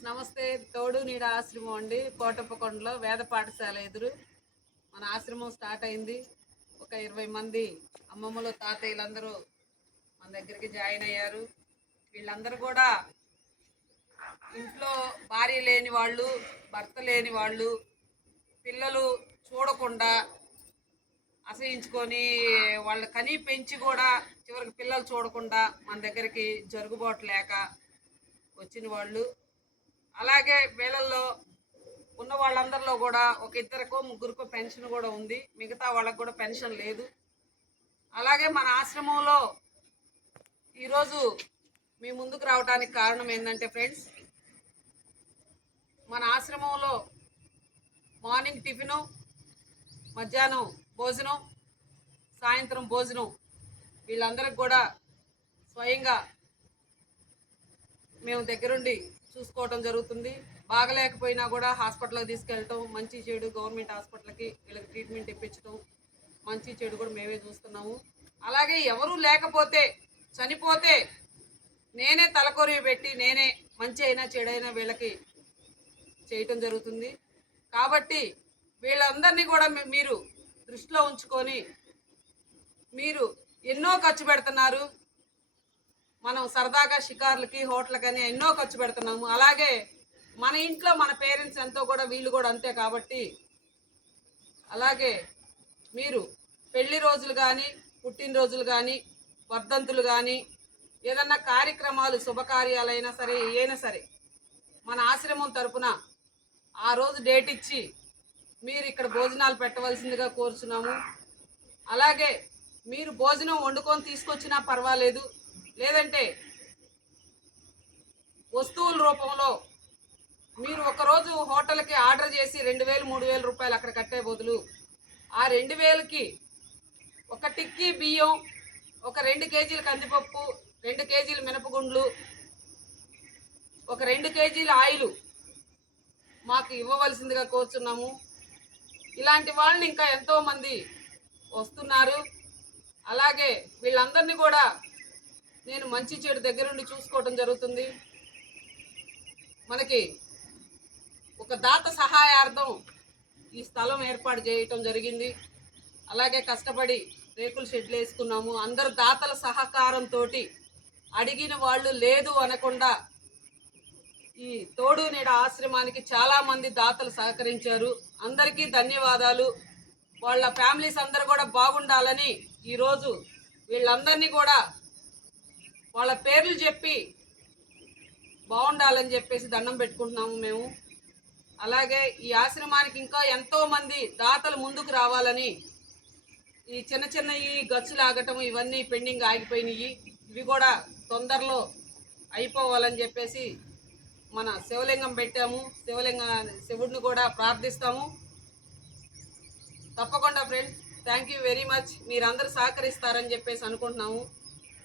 Friends నమస్తే. తోడు నీడ ఆశ్రమం అండి. కోటప్పకొండలో వేద పాఠశాల ఎదురు మన ఆశ్రమం స్టార్ట్ అయింది. ఒక ఇరవై మంది అమ్మమ్మలు తాతయ్యలందరూ మన దగ్గరికి జాయిన్ అయ్యారు. వీళ్ళందరూ కూడా ఇంట్లో భార్య లేని వాళ్ళు భర్త లేని వాళ్ళు పిల్లలు చూడకుండా అసహించుకొని వాళ్ళ కనీ పెంచి కూడా చివరికి పిల్లలు చూడకుండా మన దగ్గరికి జరుగుబాటు లేక వచ్చిన వాళ్ళు. అలాగే వీళ్ళల్లో ఉన్న వాళ్ళందరిలో కూడా ఒక ఇద్దరికో ముగ్గురికో పెన్షన్ కూడా ఉంది. మిగతా వాళ్ళకు కూడా పెన్షన్ లేదు. అలాగే మన ఆశ్రమంలో ఈరోజు మీ ముందుకు రావడానికి కారణం ఏంటంటే ఫ్రెండ్స్ మన ఆశ్రమంలో మార్నింగ్ టిఫిను మధ్యాహ్నం భోజనం సాయంత్రం భోజనం వీళ్ళందరికి కూడా స్వయంగా మేము దగ్గరుండి చూసుకోవటం జరుగుతుంది. బాగలేకపోయినా కూడా హాస్పిటల్కి తీసుకెళ్ళటం మంచి చెడు గవర్నమెంట్ హాస్పిటల్కి వీళ్ళకి ట్రీట్మెంట్ ఇప్పించడం మంచి చెడు కూడా మేమే చూస్తున్నాము. అలాగే ఎవరు లేకపోతే చనిపోతే నేనే తలకొరి పెట్టి నేనే మంచి అయినా చెడైనా వీళ్ళకి చేయటం జరుగుతుంది. కాబట్టి వీళ్ళందరినీ కూడా మీరు దృష్టిలో ఉంచుకొని మీరు ఎన్నో ఖర్చు పెడుతున్నారు. మనం సరదాగా షికార్లకి హోటల్కని ఎన్నో ఖర్చు పెడుతున్నాము. అలాగే మన ఇంట్లో మన పేరెంట్స్ ఎంతో కూడా వీళ్ళు కూడా అంతే కాబట్టి అలాగే మీరు పెళ్ళి రోజులు కానీ పుట్టినరోజులు కానీ వర్ధంతులు కానీ ఏదన్నా కార్యక్రమాలు శుభకార్యాలైనా సరే ఏమైనా సరే మన ఆశ్రమం తరపున ఆ రోజు డేట్ ఇచ్చి మీరు ఇక్కడ భోజనాలు పెట్టవలసిందిగా కోరుచున్నాము. అలాగే మీరు భోజనం వండుకొని తీసుకొచ్చినా పర్వాలేదు. లేదంటే వస్తువుల రూపంలో మీరు ఒకరోజు హోటల్కి ఆర్డర్ చేసి రెండు వేలు మూడు వేల రూపాయలు అక్కడ కట్టే బదులు ఆ రెండు వేలకి ఒక టిక్కీ బియ్యం ఒక రెండు కేజీల కందిపప్పు రెండు కేజీల మినపగుండ్లు ఒక రెండు కేజీల ఆయిల్ మాకు ఇవ్వవలసిందిగా కోరుచున్నాము. ఇలాంటి వాళ్ళని ఇంకా ఎంతోమంది వస్తున్నారు. అలాగే వీళ్ళందరినీ కూడా నేను మంచి చెడు దగ్గరుండి చూసుకోవటం జరుగుతుంది. మనకి ఒక దాత సహాయార్థం ఈ స్థలం ఏర్పాటు చేయటం జరిగింది. అలాగే కష్టపడి రేకుల షెడ్లు వేసుకున్నాము. అందరు దాతల సహకారంతో అడిగిన వాళ్ళు లేదు అనకుండా ఈ తోడు నీడ ఆశ్రమానికి చాలామంది దాతలు సహకరించారు. అందరికీ ధన్యవాదాలు. వాళ్ళ ఫ్యామిలీస్ అందరు కూడా బాగుండాలని ఈరోజు వీళ్ళందరినీ కూడా వాళ్ళ పేర్లు చెప్పి బాగుండాలని చెప్పేసి దండం పెట్టుకుంటున్నాము మేము. అలాగే ఈ ఆశ్రమానికి ఇంకా ఎంతోమంది దాతలు ముందుకు రావాలని ఈ చిన్న చిన్న ఈ గచ్చులు ఆగటం ఇవన్నీ పెండింగ్ ఆగిపోయినాయి. ఇవి కూడా తొందరలో అయిపోవాలని చెప్పేసి మన శివలింగం పెట్టాము. శివలింగ శివుడిని కూడా ప్రార్థిస్తాము. తప్పకుండా friends thank you very much మీరందరూ సహకరిస్తారని చెప్పేసి అనుకుంటున్నాము.